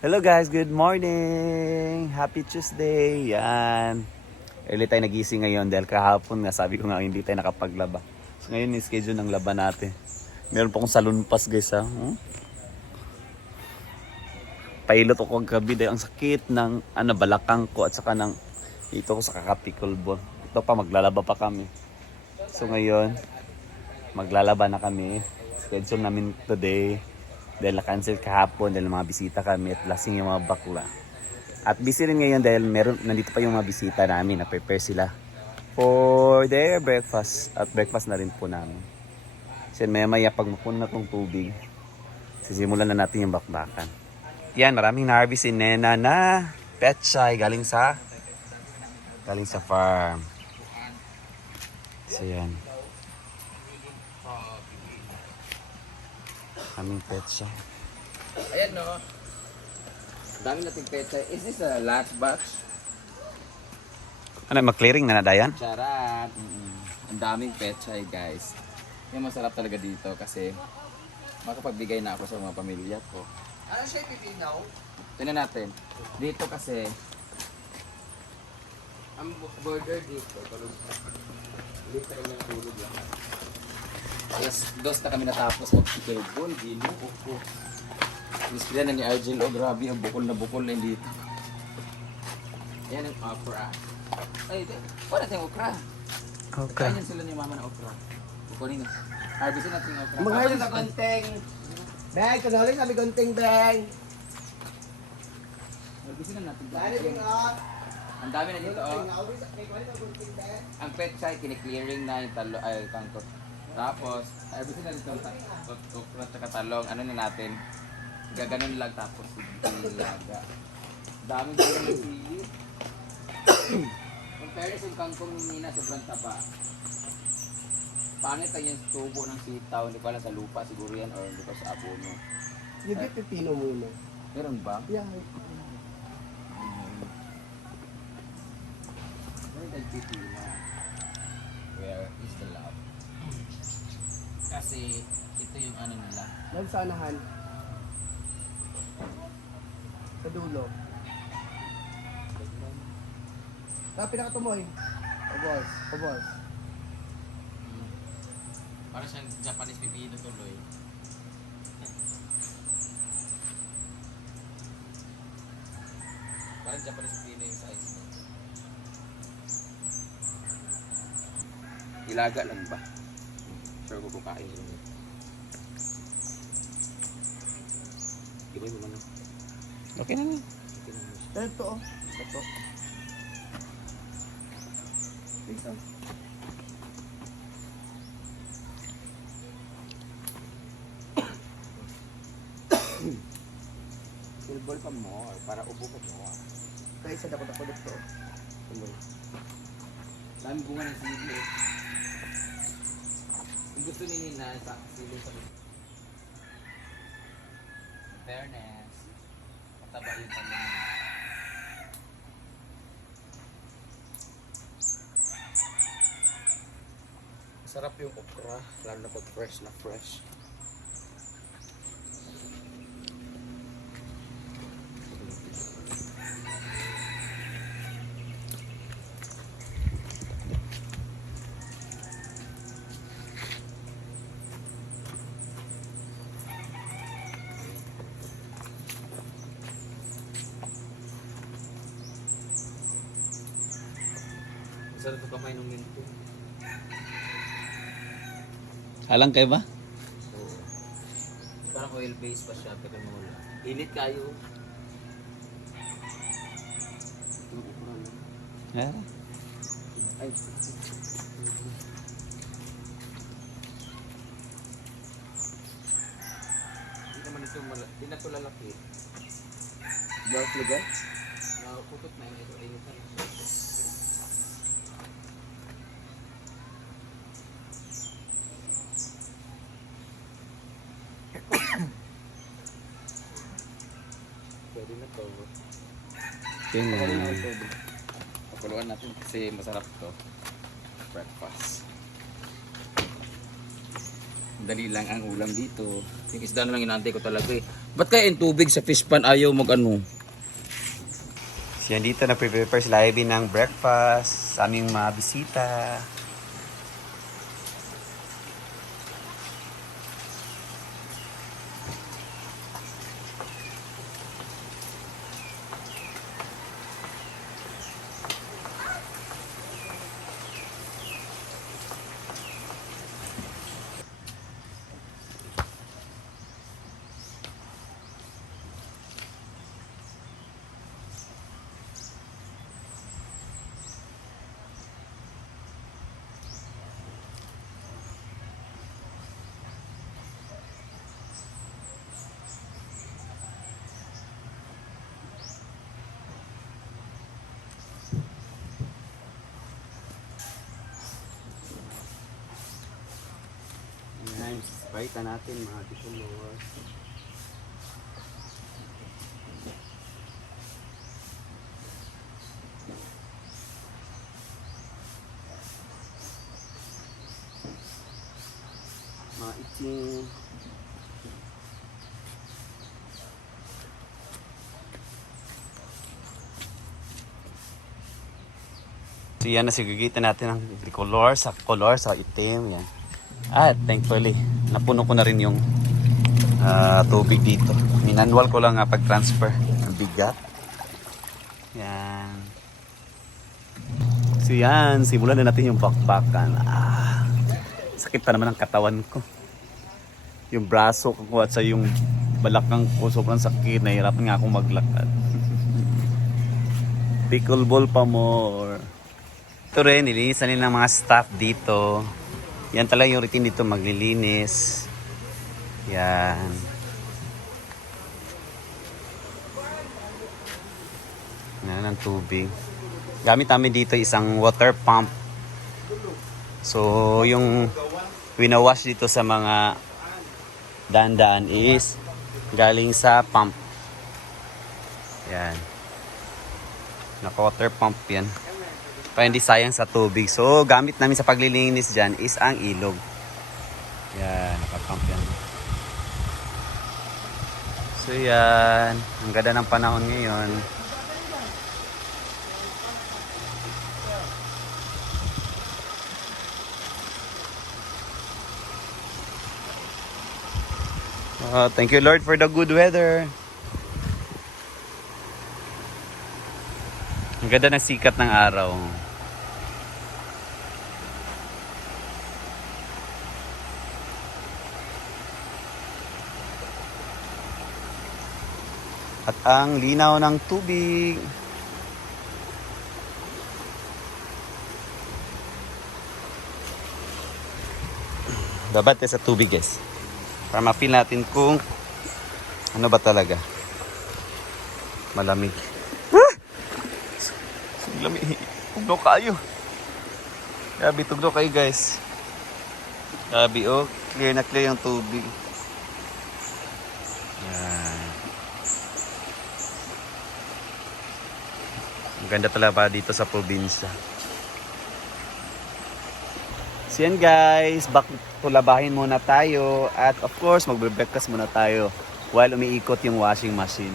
Hello guys, good morning! Happy Tuesday! Yan. Early tayo nagising ngayon dahil kahapon nga sabi ko nga hindi tayo nakapaglaba. So ngayon yung schedule ng laba natin. Meron pa akong salon pass guys ha. Pailot ako kagabi dahil ang sakit ng balakang ko at saka ng dito ko sa kakapikol ball. Ito pa maglalaba pa kami. So ngayon maglalaba na kami. Schedule namin today. Dahil na-cancel kahapon dahil mga bisita kami at lasing yung mga bakla. At busy rin ngayon dahil nandito pa yung mga bisita namin. Na-prepare sila for their breakfast. At breakfast na rin po namin. So maya pag mapuno na tong tubig, sisimulan na natin yung bakbakan. Yan, maraming na-harvest si Nena na pechay galing sa farm. So yan. Aming petsa. Ayan no. Dami nating petsa. Is this a last batch? Ano, mag-clearing na nadayan? Charat. Ang daming petsa guys. Yung masarap talaga dito kasi makapagbigay na ako sa mga pamilya ko. Ano siya pipinaw? Tingnan natin. Dito kasi ang border dito. Dito kami natulog lang. Dos na kami natapos mag-pikilbol. Ginuko ko. Ispira na ni Argel. Oh grabe, ang bukol na dito. Yan ang okra. Ay, wala tayong okra. Okay. Kain sila ni mama na okra. Kukunin na. Harvestin natin yung okra. Mag-harvest na gunting. Bang, kanolin kami gunting, bang. Harvestin na natin. Ang dami na dito, oh. Ang petchay, kiniklearing na yung talo, ay, kangkot. Tapos, harvestin na dito okra at talong. Ano na natin? Gaganon lang tapos ilaga. Dami ng sili. Kung fairness yung kangkong ni Nina, sobrang taba. Pangit lang yung tubo ng sitaw. Hindi ko alam sa lupa siguro yan or hindi ko sa abono. Yung pipino muna. Meron ba? Yeah. Where is the love? Kasi ito yung ano nila. Doon sa anahan. Sa dulo. Pinakatumoy. Obos. Para siyang Japanese pipino tuloy. Parang Japanese pipino yung size niya. Ilaga lang ba? Sure ko kung kain yun. Gibay mo man. Okay na. Ito, oh. Ito. Ito. Silbol pa more, para ubo ka more. Kaya isa dapat ako dito. Dami bunga ng sili. Kung gusto ni Nina, sili sa fairness. Mataba yung talong. Sarap yung okra, lalo na pag fresh na fresh. Sarap ito kamay ng minto. Halang kayo ba? Parang oil base pa siya, pero mula. Init kayo. Yeah. Ay. Hindi naman ito hindi na ito lalaki. Dark lugar? Putot na ito. Ayun pa rin. Pwede na to. Pakuluan natin kasi masarap to. Breakfast. Dali lang ang ulam dito. Yung isda na lang inaantay ko talaga eh. Ba't kaya yung tubig sa fish pan ayaw mag-ano? So yan dito, na-prepare sila Ivy ng breakfast sa aming mga bisita. Ayan, sprite na natin mga tikulos. Mga iting. So yan na sigigita natin ang color sa itim. Yan. At thankfully, napuno ko na rin yung tubig dito. Minanwal ko lang pag-transfer. Ang bigat. Yan. So yan, simulan na natin yung bakbakan. Sakit pa naman ang katawan ko. Yung braso ko at sa yung balakang ko sobrang sakit. Nahihirapan nga akong maglakad. Pickleball pa more. Ito rin, nilinisan nila ng mga staff dito. Yan talaga yung routine dito, maglilinis. Yan. Yan ang tubig. Gamit namin dito isang water pump. So, yung winawash dito sa mga daan-daan is galing sa pump. Yan. Naka-water pump yan. Para hindi sayang sa tubig. So, gamit namin sa paglilinis dyan is ang ilog. Yan, nakapump yan. So, yan. Ang ganda ng panahon ngayon. Thank you, Lord, for the good weather. Ang ganda ng sikat ng araw. At ang linaw ng tubig. Dapat sa tubig, guys. Para ma-feel natin kung ano ba talaga. Malamig. Lamig. Tugno kayo. Grabe, tugno kayo guys. Grabe, oh. Clear na clear yung tubig. Yan. Ang ganda talaga dito sa probinsya. So yan guys, back to labahin muna tayo. At of course, magbe-breakfast muna tayo while umiikot yung washing machine.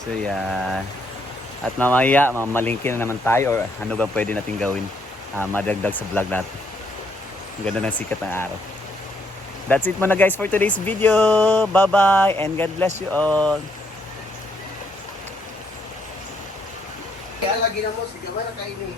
So yan. At mamaya, mamalingki na naman tayo or ano ba pwede natin gawin madagdag sa vlog natin. Ang ganda ng sikat ng araw. That's it muna guys for today's video. Bye-bye and God bless you all. Kaya lagi na mo, sige ba na kainin?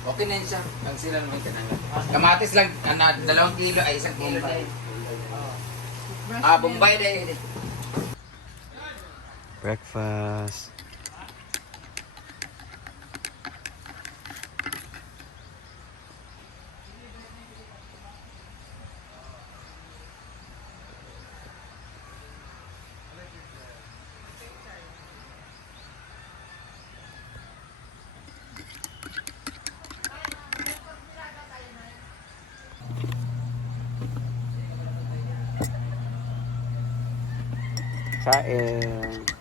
Okay na yun siya. Ang sila naman kananga. Kamatis lang, 2 kilo ay 1 kilo. Bombay dahil. Breakfast. Kain.